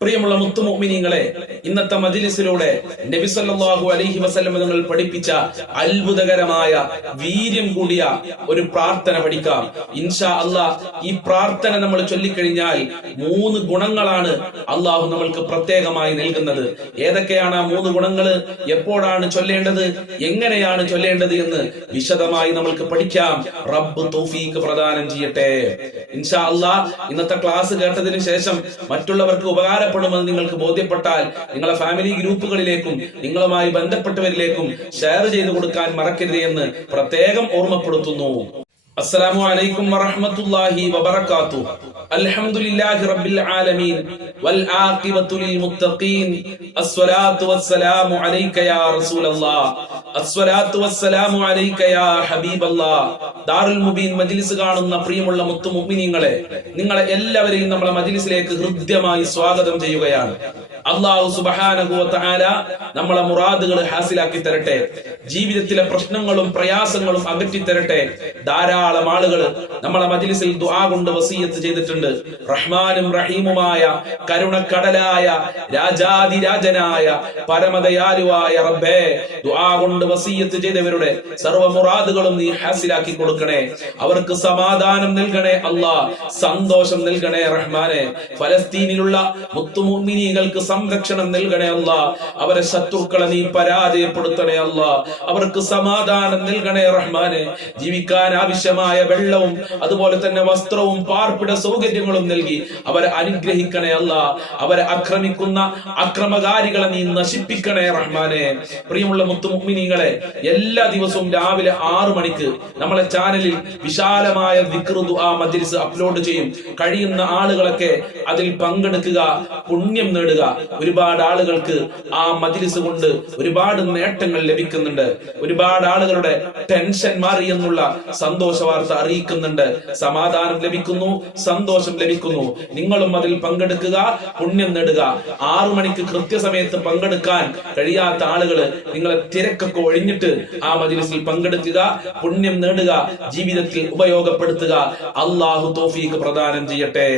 പ്രിയമുള്ള മുത്തുമോമിനിങ്ങളെ ഇന്നത്തെ മജിലിസിലൂടെ നബി സല്ലല്ലാഹു അലൈഹി വസല്ലം നിങ്ങൾ പഠിപ്പിച്ച അത്ഭുതകരമായ വീര്യം കൂടിയ ഒരു പ്രാർത്ഥന പഠിക്കാം. ഇൻഷാ അല്ലാ ഈ പ്രാർത്ഥന നമ്മൾ ചൊല്ലിക്കഴിഞ്ഞാൽ മൂന്ന് ഗുണങ്ങളാണ് അള്ളാഹു നമ്മൾക്ക് പ്രത്യേകമായി നൽകുന്നത്. ഏതൊക്കെയാണ് ആ മൂന്ന് ഗുണങ്ങൾ എപ്പോഴാണ് ചൊല്ലേണ്ടത്? എങ്ങനെയാണ് ചൊല്ലേണ്ടത് എന്ന് വിശദമായി നമ്മൾക്ക് പഠിക്കാം. റബ്ബ് തൗഫീഖ് പ്രദാനം ചെയ്യട്ടെ. ഇൻഷാ അല്ലാ ഇന്നത്തെ ക്ലാസ് കേട്ടതിന് ശേഷം മറ്റുള്ളവർക്ക് ഉപകാരപ്പെടുമെന്ന് നിങ്ങൾക്ക് ബോധ്യപ്പെട്ടാൽ നിങ്ങളെ ഫാമിലി ഗ്രൂപ്പുകളിലേക്കും നിങ്ങളുമായി ബന്ധപ്പെട്ടവരിലേക്കും ഷെയർ ചെയ്തു കൊടുക്കാൻ മറക്കരുത് എന്ന് പ്രത്യേകം ഓർമ്മപ്പെടുത്തുന്നു. അസ്സലാമു അലൈക്കും വറഹ്മത്തുള്ളാഹി വബറകാതുഹു അൽഹംദുലില്ലാഹി റബ്ബിൽ ആലമീൻ. വൽ ലിൽ മുത്തഖീൻ. അസ്സലാത്തു വസ്സലാമു അലൈക യാ റസൂലല്ലാഹ് അസ്സലാത്തു വസ്സലാമു അലൈക യാ ഹബീബല്ലാഹ് ദാറുൽ മുബീൻ മജ്ലിസ് കാണുന്ന പ്രിയമുള്ള മുത്തു മുഅ്മിനീങ്ങളെ നിങ്ങളെ എല്ലാവരെയും നമ്മളെ മജ്ലിസിലേക്ക് ഹൃദ്യമായി സ്വാഗതം ചെയ്യുകയാണ്. അള്ളാഹു തആല നമ്മളെ മുറാദുകൾ ഹാസിലാക്കി തരട്ടെ. ജീവിതത്തിലെ പ്രശ്നങ്ങളും പ്രയാസങ്ങളും അകറ്റി തരട്ടെ. ധാരാളം ആളുകൾ നമ്മളെ മജിലിസിൽ ദുആ കൊണ്ട് വസീയത്ത് ചെയ്തിട്ടുണ്ട്. റഹ്മാനും റഹീമുമായ കരുണക്കടലായ രാജാതിരാജനായ പരമദയാലുവായ റബ്ബേ ദുആ കൊണ്ട് വസീയത്ത് ചെയ്തവരുടെ സർവ മുറാദുകളും നീ ഹാസിലാക്കി കൊടുക്കണേ. അവർക്ക് സമാധാനം നൽകണേ അള്ളാ സന്തോഷം നൽകണേ റഹ്മാനെ. ഫലസ്തീനിലുള്ള മുത്തുമുമിനികൾക്ക് സംരക്ഷണം നൽകണേ അല്ല. അവരെ ശത്രുക്കളെ നീ പരാജയപ്പെടുത്തണേ അല്ല. അവർക്ക് സമാധാനം നൽകണേ റഹ്മാനെ. ജീവിക്കാൻ ആവശ്യമായ വെള്ളവും അതുപോലെ തന്നെ വസ്ത്രവും പാർപ്പിട സൗകര്യങ്ങളും നൽകി അവരെ അനുഗ്രഹിക്കണേ അല്ല. അവരെ ആക്രമിക്കുന്ന അക്രമകാരികളെ നീ നശിപ്പിക്കണേ റഹ്മാനെ. പ്രിയമുള്ള മുത്തുമുഗ്മിനികളെ എല്ലാ ദിവസവും രാവിലെ ആറു മണിക്ക് നമ്മളെ ചാനലിൽ വിശാലമായ വിക്രുതു ആ മജ്ലിസ് അപ്ലോഡ് ചെയ്യും. കഴിയുന്ന ആളുകളൊക്കെ അതിൽ പങ്കെടുക്കുക പുണ്യം നേടുക. ഒരുപാട് ആളുകൾക്ക് ആ മജിലിസ് കൊണ്ട് ഒരുപാട് നേട്ടങ്ങൾ ലഭിക്കുന്നുണ്ട്. ഒരുപാട് ആളുകളുടെ ടെൻഷൻ മാറി എന്നുള്ള സന്തോഷ വാർത്ത അറിയിക്കുന്നുണ്ട്. സമാധാനം ലഭിക്കുന്നു സന്തോഷം ലഭിക്കുന്നു. നിങ്ങളും അതിൽ പങ്കെടുക്കുക പുണ്യം നേടുക. ആറു മണിക്ക് കൃത്യസമയത്ത് പങ്കെടുക്കാൻ കഴിയാത്ത ആളുകൾ നിങ്ങളെ തിരക്കൊക്കെ ഒഴിഞ്ഞിട്ട് ആ മജിലിസിൽ പങ്കെടുക്കുക പുണ്യം നേടുക ജീവിതത്തിൽ ഉപയോഗപ്പെടുത്തുക. അള്ളാഹു തോഫീക്ക് പ്രദാനം ചെയ്യട്ടെ.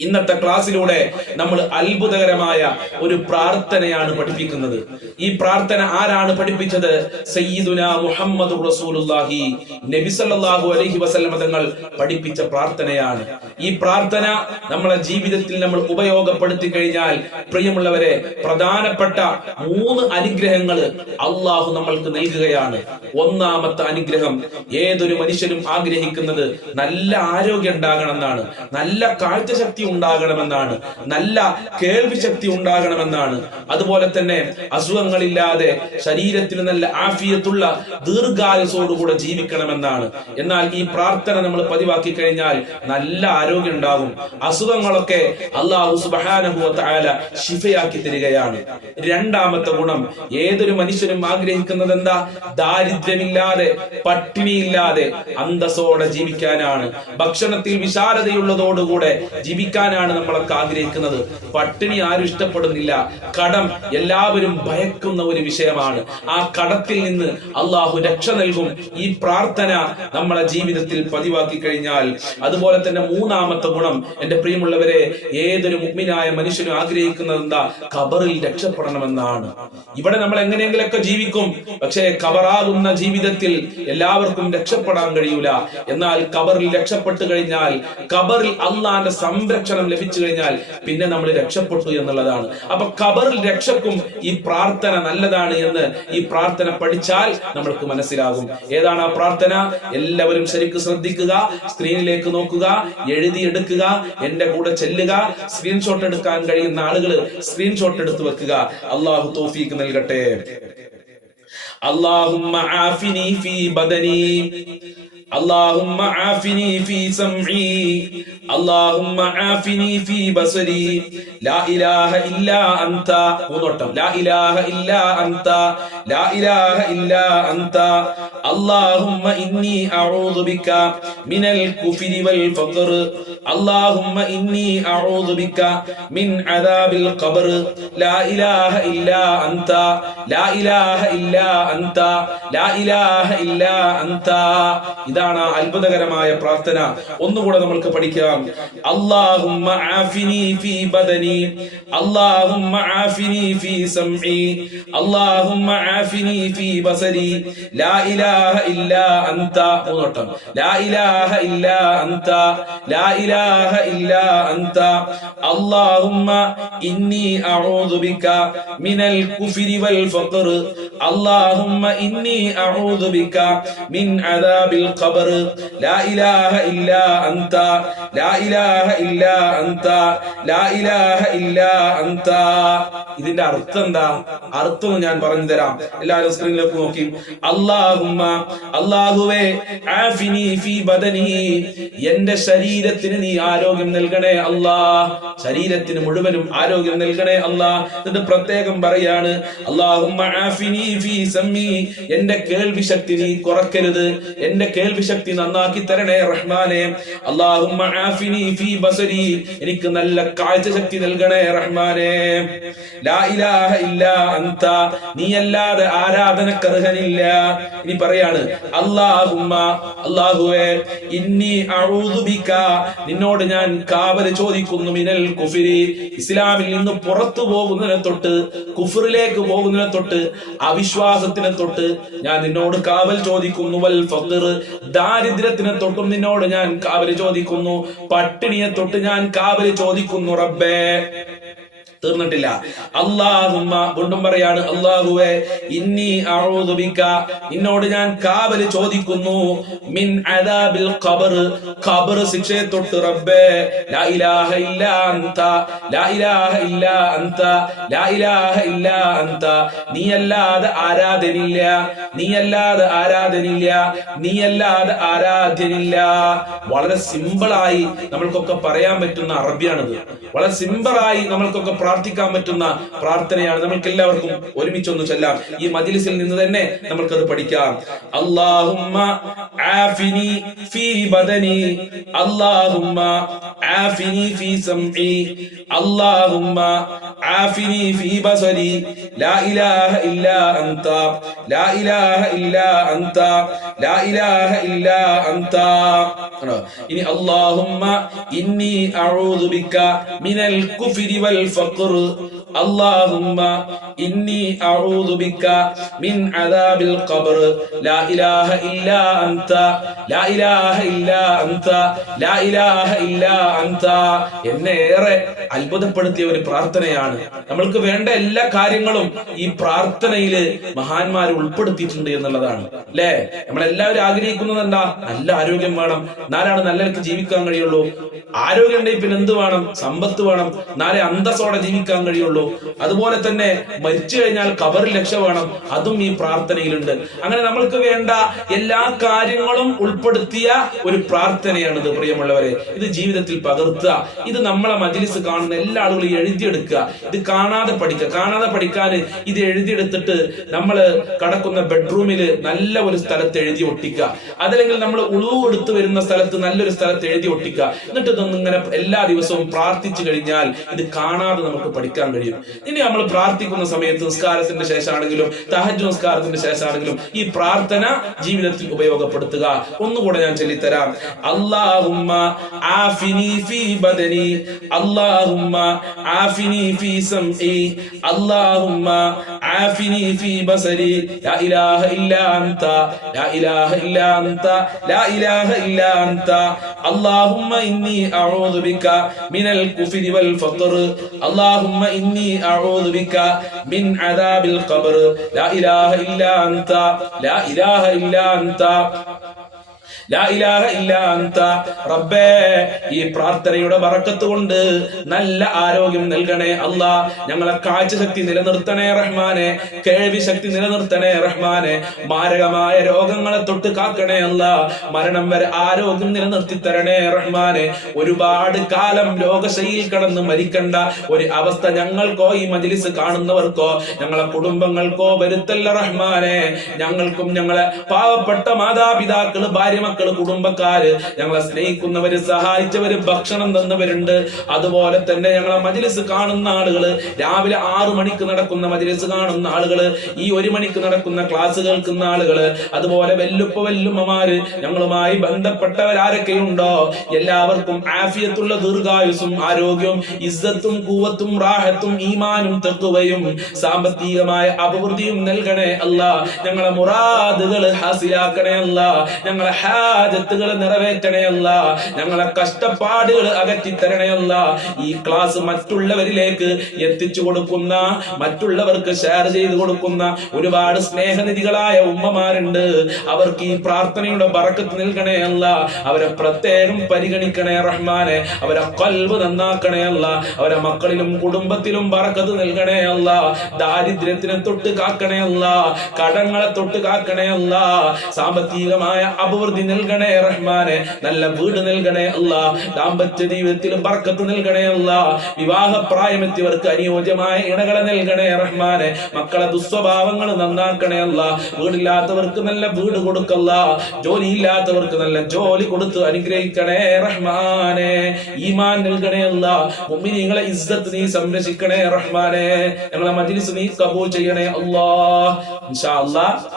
ഇന്നത്തെ ക്ലാസ്സിലൂടെ നമ്മൾ അത്ഭുതകരമായ ഒരു പ്രാർത്ഥനയാണ് പഠിപ്പിക്കുന്നത്. ഈ പ്രാർത്ഥന ആരാണ് പഠിപ്പിച്ചത്? സയ്യിദുന മുഹമ്മദ് റസൂലുള്ളാഹി. നബി സല്ലല്ലാഹു അലൈഹി വസല്ലമ തങ്ങൾ പഠിപ്പിച്ച പ്രാർത്ഥനയാണ്. ഈ പ്രാർത്ഥന നമ്മളെ ജീവിതത്തിൽ നമ്മൾ ഉപയോഗപ്പെടുത്തി കഴിഞ്ഞാൽ പ്രിയമുള്ളവരെ പ്രധാനപ്പെട്ട മൂന്ന് അനുഗ്രഹങ്ങൾ അള്ളാഹു നമ്മൾക്ക് നൽകുകയാണ്. ഒന്നാമത്തെ അനുഗ്രഹം ഏതൊരു മനുഷ്യനും ആഗ്രഹിക്കുന്നത് നല്ല ആരോഗ്യം ഉണ്ടാകണം എന്നാണ്. നല്ല കാഴ്ചശക്തി ഉണ്ടാകണമെന്നാണ്. നല്ല കേൾവി ശക്തി ഉണ്ടാകണമെന്നാണ്. അതുപോലെ തന്നെ അസുഖങ്ങളില്ലാതെ ശരീരത്തിന് നല്ല ആഫിയത്തുള്ള ദീർഘായുസോടുകൂടെ ജീവിക്കണമെന്നാണ്. എന്നാൽ ഈ പ്രാർത്ഥന നമ്മൾ പതിവാക്കി കഴിഞ്ഞാൽ നല്ല ആരോഗ്യം ഉണ്ടാകും. അസുഖങ്ങളൊക്കെ അള്ളാഹു സുബാനുഭവത്തായ ശിഫയാക്കി തരികയാണ്. രണ്ടാമത്തെ ഗുണം ഏതൊരു മനുഷ്യനും ആഗ്രഹിക്കുന്നത് എന്താ ദാരിദ്ര്യമില്ലാതെ പട്ടിണിയില്ലാതെ അന്തസ്സോടെ ജീവിക്കാനാണ്. ഭക്ഷണത്തിൽ വിശാലതയുള്ളതോടുകൂടെ ജീവിക്കാനാണ് നമ്മളൊക്കെ ആഗ്രഹിക്കുന്നത്. പട്ടിണി ആരും ഇഷ്ടപ്പെടുന്നില്ല. കടം എല്ലാവരും ഭയക്കുന്ന ഒരു വിഷയമാണ്. ആ കടത്തിൽ നിന്ന് അള്ളാഹു രക്ഷ നൽകും. ഈ പ്രാർത്ഥന നമ്മളെ ജീവിതത്തിൽ പതിവാക്കി കഴിഞ്ഞാൽ അതുപോലെ തന്നെ മൂന്നാമത്തെ ഗുണം എന്റെ പ്രിയമുള്ളവരെ ഏതൊരു മുഗ്മിനായ മനുഷ്യനും ആഗ്രഹിക്കുന്നത് എന്താ? ഖബറിൽ രക്ഷപ്പെടണമെന്നാണ്. ഇവിടെ നമ്മൾ എങ്ങനെയെങ്കിലൊക്കെ ജീവിക്കും. പക്ഷേ കബറാകുന്ന ജീവിതത്തിൽ എല്ലാവർക്കും രക്ഷപ്പെടാൻ കഴിയൂല. എന്നാൽ കബറിൽ രക്ഷപ്പെട്ടു കഴിഞ്ഞാൽ കബറിൽ അള്ളാന്റെ സംരക്ഷണം മോക്ഷണം ലഭിച്ചു കഴിഞ്ഞാൽ പിന്നെ നമ്മൾ രക്ഷപ്പെട്ടു എന്നുള്ളതാണ്. അപ്പൊ കബറിൽ രക്ഷക്കും ഈ പ്രാർത്ഥന നല്ലതാണ് എന്ന് ഈ പ്രാർത്ഥന പഠിച്ചാൽ നമ്മൾക്ക് മനസ്സിലാകും. ഏതാണ് ആ പ്രാർത്ഥന? എല്ലാവരും ശരിക്ക് ശ്രദ്ധിക്കുക സ്ക്രീനിലേക്ക് നോക്കുക എഴുതിയെടുക്കുക എന്റെ കൂടെ ചെല്ലുക സ്ക്രീൻഷോട്ട് എടുക്കാൻ കഴിയുന്ന ആളുകൾ സ്ക്രീൻഷോട്ട് എടുത്തു വെക്കുക. അള്ളാഹു തോഫീക്ക് നൽകട്ടെ. അള്ളാഹുമ്മ ആഫിനി ഫീ ബദനി. اللهم عافني في سمعي اللهم عافني في بصري لا إله إلا أنت لا إله إلا أنت لا إله إلا أنت اللهم إني أعوذ بك من الكفر والفقر അല്ലാഹുമ്മ ഇന്നി അഊദു ബിക മിൻ അദാബിൽ ഖബർ. ലാ ഇലാഹ ഇല്ലാ അൻത ലാ ഇലാഹ ഇല്ലാ അൻത ലാ ഇലാഹ ഇല്ലാ അൻത ഇതാണ് അത്ഭുതകരമായ പ്രാർത്ഥന. ഒന്നുകൂടെ നമ്മൾക്ക് പഠിക്കാം. അല്ലാഹുമ്മ ആഫിനി ഫീ ബദനി. അല്ലാഹുമ്മ ആഫിനി ഫീ സംഈ അല്ലാഹുമ്മ ആഫിനി ഫീ ബസരി. ലാ ഇലാഹ ഇല്ലാ അൻത മൂന്നോട്ടം. ലാ ഇലാഹ ഇല്ലാ അൻത ലാ ഇലാഹ ഇല്ലാ അന്ത. അല്ലാഹുമ്മ ഇന്നി അഊദു ബിക മിനൽ കുഫരി വൽ ഫഖർ. അല്ലാഹുമ്മ ഇന്നി അഊദു ബിക മിൻ അദാബിൽ ഖബർ. ലാ ഇലാഹ ഇല്ലാ അന്ത. ലാ ഇലാഹ ഇല്ലാ അന്ത. ലാ ഇലാഹ ഇല്ലാ അന്ത. ഇതിന്റെ അർത്ഥം എന്താ? അർത്ഥം ഞാൻ പറഞ്ഞു തരാം എല്ലാവരും സ്ക്രീനിലേക്ക് നോക്കി. അല്ലാഹുമ്മ അല്ലാഹുവേ ആഫിനി ഫീ ബദനി. എന്റെ ശരീരത്തിന് നീ ആരോഗ്യം നൽകണേ അല്ലാ. ശരീരത്തിന് മുഴുവനും ആരോഗ്യം നൽകണേ അല്ലാ. എന്നിട്ട് പ്രത്യേകം പറയാണ് അള്ളാഹുമ്മ എന്റെ കേൾവി ശക്തി നീ കുറക്കരുത്. എന്റെ കേൾവി ശക്തി നന്നാക്കി തരണേ റഹ്മാനെ. അള്ളാഹുമ്മ ബസരി. എനിക്ക് നല്ല കാഴ്ച ശക്തി നൽകണേ റഹ്മാനെ. അന്ത. നീയല്ലാതെ ആരാധനക്കർഹനില്ല. ഇനി പറയാണ് അല്ലാഹുമ്മ അള്ളാഹുവേ ഇന്നി അഊദു ബിക നിന്നോട് ഞാൻ കാവൽ ചോദിക്കുന്നു മിനൽ കുഫിരി. ഇസ്ലാമിൽ നിന്ന് പുറത്തു പോകുന്നതിനെ തൊട്ട് കുഫറിലേക്ക് പോകുന്നതിനെ തൊട്ട് അവിശ്വാസത്തിനെ തൊട്ട് ഞാൻ നിന്നോട് കാവൽ ചോദിക്കുന്നു വൽ ഫഖർ ദാരിദ്ര്യത്തിനെ തൊട്ടും നിന്നോട് ഞാൻ കാവൽ ചോദിക്കുന്നു പട്ടിണിയെ തൊട്ട് ഞാൻ കാവൽ ചോദിക്കുന്നു റബ്ബേ. തീർന്നിട്ടില്ല. അള്ളാഹുമ്മ വീണ്ടും പറയാണ് അള്ളാഹുവെ ഇന്നി അഊദു ബിക നിന്നോട് ഞാൻ കാവൽ ചോദിക്കുന്നു. മിൻ അദാബിൽ ഖബർ ഖബർ ശിക്ഷയെ തൊട്ട് റബ്ബേ ലാ ഇലാഹ ഇല്ല അൻത ലാ ഇലാഹ ഇല്ല അൻത ലാ ഇലാഹ ഇല്ലാ അൻത നീയല്ലാതെ ആരാധനില്ല നീയല്ലാതെ ആരാധനില്ല നീയല്ലാതെ ആരാധ്യനില്ല. വളരെ സിമ്പിളായി നമ്മൾക്കൊക്കെ പറയാൻ പറ്റുന്ന അറബിയാണിത്. വളരെ സിമ്പിളായി നമ്മൾക്കൊക്കെ പ്രാർത്ഥിക്കാൻ പറ്റുന്ന പ്രാർത്ഥനയാണ്. നമ്മൾക്ക് എല്ലാവർക്കും ഒരുമിച്ചൊന്ന് ചൊല്ലാം. ഈ മജിലിസിൽ നിന്ന് തന്നെ നമ്മൾക്കത് പഠിക്കാം. അല്ലാഹുമ്മ ആഫിനി ഫീ ബദനി. അല്ലാഹുമ്മ ആഫിനി ഫീ സംഇ. അല്ലാഹുമ്മ ആഫിനി ഫീ ബസരി. ലാ ഇലാഹ ഇല്ലാ അൻത ലാ ഇലാഹ ഇല്ലാ അൻത ലാ ഇലാഹ ഇല്ലാ അൻത? ഇനി അല്ലാഹുമ്മ ഇന്നി അഊദു ബിക മിനൽ കുഫ്രി വൽ ഫഖർ അല്ലാഹുമ്മ ഇന്നി അഊദു ബിക മിൻ അദാബിൽ القبر. ലാ ഇലാഹ إلا അൻത ലാ ഇലാഹ إلا അൻത ലാ ഇലാഹ إلا അൻത എന്നെ അത്ഭുതപ്പെടുത്തിയ ഒരു പ്രാർത്ഥനയാണ്. നമ്മൾക്ക് വേണ്ട എല്ലാ കാര്യങ്ങളും ഈ പ്രാർത്ഥനയിൽ മഹാന്മാർ ഉൾപ്പെടുത്തിയിട്ടുണ്ട് എന്നുള്ളതാണ്. അല്ലേ? നമ്മളെല്ലാവരും ആഗ്രഹിക്കുന്നത് എന്താ? നല്ല ആരോഗ്യം വേണം. എന്നാലാണ് നല്ലവർക്ക് ജീവിക്കാൻ കഴിയുള്ളൂ. ആരോഗ്യം ഉണ്ടെങ്കിൽ പിന്നെ എന്ത് വേണം? സമ്പത്ത് വേണം. നാളെ അന്തസ്സോടെ ജീവിക്കാൻ കഴിയുള്ളൂ. അതുപോലെ തന്നെ മരിച്ചു കഴിഞ്ഞാൽ കബറിൽ രക്ഷ വേണം. അതും ഈ പ്രാർത്ഥനയിലുണ്ട്. അങ്ങനെ നമ്മൾക്ക് വേണ്ട എല്ലാ കാര്യങ്ങളും ഉൾപ്പെടുത്തിയ ഒരു പ്രാർത്ഥനയാണിത് പ്രിയമുള്ളവരെ. ഇത് ജീവിതത്തിൽ പകർത്തുക. ഇത് നമ്മളെ മജിലിസ് കാണുന്ന എല്ലാ ആളുകളും എഴുതിയെടുക്കുക. ഇത് കാണാതെ പഠിക്കുക. കാണാതെ പഠിക്കാൻ ഇത് എഴുതിയെടുത്തിട്ട് നമ്മൾ കടക്കുന്ന ബെഡ്റൂമിൽ നല്ല ഒരു സ്ഥലത്ത് എഴുതി ഒട്ടിക്കുക. അതല്ലെങ്കിൽ നമ്മൾ ഉളു എടുത്ത് വരുന്ന സ്ഥലത്ത് നല്ലൊരു സ്ഥലത്ത് എഴുതി ഒട്ടിക്കുക. എന്നിട്ട് ഇങ്ങനെ എല്ലാ ദിവസവും പ്രാർത്ഥിച്ചു കഴിഞ്ഞാൽ ഇത് കാണാതെ നമുക്ക് നമുക്ക് പഠിക്കാൻ കഴിയും. ഇനി നമ്മൾ പ്രാർത്ഥിക്കുന്ന സമയത്ത് നിസ്കാരത്തിന്റെ ശേഷമാണെങ്കിലും തഹജ് നിസ്കാരത്തിന്റെ ശേഷമാണെങ്കിലും ഈ പ്രാർത്ഥന ജീവിതത്തിൽ ഉപയോഗപ്പെടുത്തുക. ഒന്നുകൂടെ ഞാൻ ചൊല്ലിത്തരാം. അള്ളാഹുമ്മ ആഫിനി ഫീ ബദനി അള്ളാഹുമ്മ ആഫിനി ഫീ സംഇ അള്ളാഹുമ്മ ആഫിനി ഫീ ബസരി. ലാ ഇലാഹ ഇല്ലാ അൻത ലാ ഇലാഹ ഇല്ലാ അൻത ലാ ഇലാഹ ഇല്ലാ അൻത അള്ളാഹുമ്മ ഇന്നി അഊദു ബിക മിനൽ കുഫ്രി വൽ ഫത്ർ. അല്ലാഹ് اللهم إني أعوذ بك من عذاب القبر. لا إله إلا أنت. لا إله إلا أنت. ലാ ഇലാഹ ഇല്ലാ അൻത റബ്ബേ ഈ പ്രാർത്ഥനയുടെ ബറക്കത്ത് കൊണ്ട് നല്ല ആരോഗ്യം നൽകണേ അല്ലാ. ഞങ്ങളെ കാഴ്ച ശക്തി നിലനിർത്തണേ റഹ്മാനെ കേൾവി ശക്തി നിലനിർത്തണേ റഹ്മാനെ. മാരകമായ രോഗങ്ങളെ തൊട്ട് കാക്കണേ അല്ല. മരണം വരെ ആരോഗ്യം നിലനിർത്തി തരണേ റഹ്മാനെ. ഒരുപാട് കാലം രോഗശൈലിയിൽ കടന്ന് മരിക്കണ്ട ഒരു അവസ്ഥ ഞങ്ങൾക്കോ ഈ മജ്ലിസ് കാണുന്നവർക്കോ ഞങ്ങളെ കുടുംബങ്ങൾക്കോ വരുത്തല്ല റഹ്മാനെ. ഞങ്ങൾക്കും ഞങ്ങളെ പാവപ്പെട്ട മാതാപിതാക്കൾ ഭാര്യ മക്കൾ കുടുംബക്കാര് ഞങ്ങളെ സ്നേഹിക്കുന്നവര് സഹായിച്ചവര് ഭക്ഷണം തന്നവരുണ്ട്. അതുപോലെ തന്നെ ഞങ്ങളെ മജിലിസ് കാണുന്ന ആളുകൾ രാവിലെ ആറു മണിക്ക് നടക്കുന്ന മജിലിസ് കാണുന്ന ആളുകൾ ഈ ഒരു മണിക്ക് നടക്കുന്ന ക്ലാസ് കേൾക്കുന്ന ആളുകൾ അതുപോലെ വെല്ലുപ്പ വെല്ലുമ്മമാര് ഞങ്ങളുമായി ബന്ധപ്പെട്ടവരാരൊക്കെയുണ്ടോ? എല്ലാവർക്കും ആഫിയത്തുള്ള ദീർഘായുസും ആരോഗ്യവും ഇസ്സത്തും കൂവത്തും റാഹത്തും ഈമാനും തെക്കുവയും സാമ്പത്തികമായ അഭിവൃദ്ധിയും നൽകണേ അല്ല. ഞങ്ങളെ മുറാദുകൾ ഹാസിലാക്കണേ അല്ല. ഞങ്ങളെ ഹാജത്തുകൾ നിറവേറ്റണേ അല്ല ഞങ്ങളെ കഷ്ടപ്പാടുകൾ അകറ്റി തരണയല്ല ഈ ക്ലാസ് മറ്റുള്ളവരിലേക്ക് എത്തിച്ചു കൊടുക്കുന്ന മറ്റുള്ളവർക്ക് ഷെയർ ചെയ്തു കൊടുക്കുന്ന ഒരുപാട് സ്നേഹനിധികളായ ഉമ്മമാരുണ്ട്. അവർക്ക് ഈ പ്രാർത്ഥനയുടെ ബറക്കത്ത് നൽകണേ അല്ല അവരെ പ്രത്യേകം പരിഗണിക്കണേ റഹ്മാനെ. അവരെ കൽവ് നന്നാക്കണേ അല്ല അവരെ മക്കളിലും കുടുംബത്തിലും ബറക്കത്ത് നൽകണേ അല്ല ദാരിദ്ര്യത്തിനെ തൊട്ട് കാക്കണേ അല്ല കടങ്ങളെ തൊട്ട് കാക്കണേ അല്ല സാമ്പത്തികമായ അഭിവൃദ്ധി നൽകണേ റഹ്മാനെ നല്ല വീട് നൽകണേ അല്ല ദാമ്പത്യ ജീവിതത്തിൽ ബർക്കത്ത് നൽകണേ അല്ല വിവാഹ പ്രായമെത്തിയവർക്ക് അനുയോജ്യമായ ഇണകളെ നൽകണേ റഹ്മാനെ മക്കളെ ദുസ്വഭാവങ്ങൾ നന്നാക്കണേ അല്ല വീടില്ലാത്തവർക്ക് നല്ല വീട് കൊടുക്കല്ല ജോലിയില്ലാത്തവർക്ക് നല്ല ജോലി കൊടുത്ത് അനുഗ്രഹിക്കണേ റഹ്മാനെ ഈമാൻ നൽകണേ അല്ല മുമ്മിനിങ്ങളെ ഇസ്സത്ത് നീ സംരക്ഷിക്കണേ റഹ്മാനെ ഞങ്ങളെ മജ്ലിസ് നീ കബൂൽ ചെയ്യണേ അല്ലാ.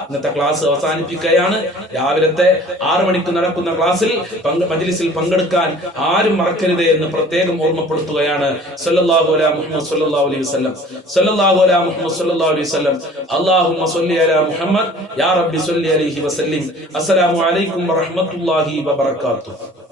ഇന്നത്തെ ക്ലാസ് അവസാനിപ്പിക്കുകയാണ്. രാവിലത്തെ ആറു മണിക്ക് നടക്കുന്ന ക്ലാസ്സിൽ മജ്ലിസിൽ പങ്കെടുക്കാൻ ആരും മറക്കരുത് എന്ന് പ്രത്യേകം ഓർമ്മപ്പെടുത്തുകയാണ് സല്ലല്ലാഹു അലൈഹി മുഹമ്മദ് സല്ലല്ലാഹു അലൈഹി വസല്ലം. സല്ലല്ലാഹു അലൈഹി സല്ലല്ലാഹു അലൈഹി വസല്ലം. അല്ലാഹുമ്മ അലാ മുഹമ്മദ് യാ റബ്ബി അലൈഹി വസല്ലിം. അസ്സലാമു അലൈക്കും വറഹ്മത്തുള്ളാഹി വബറകാതുഹു.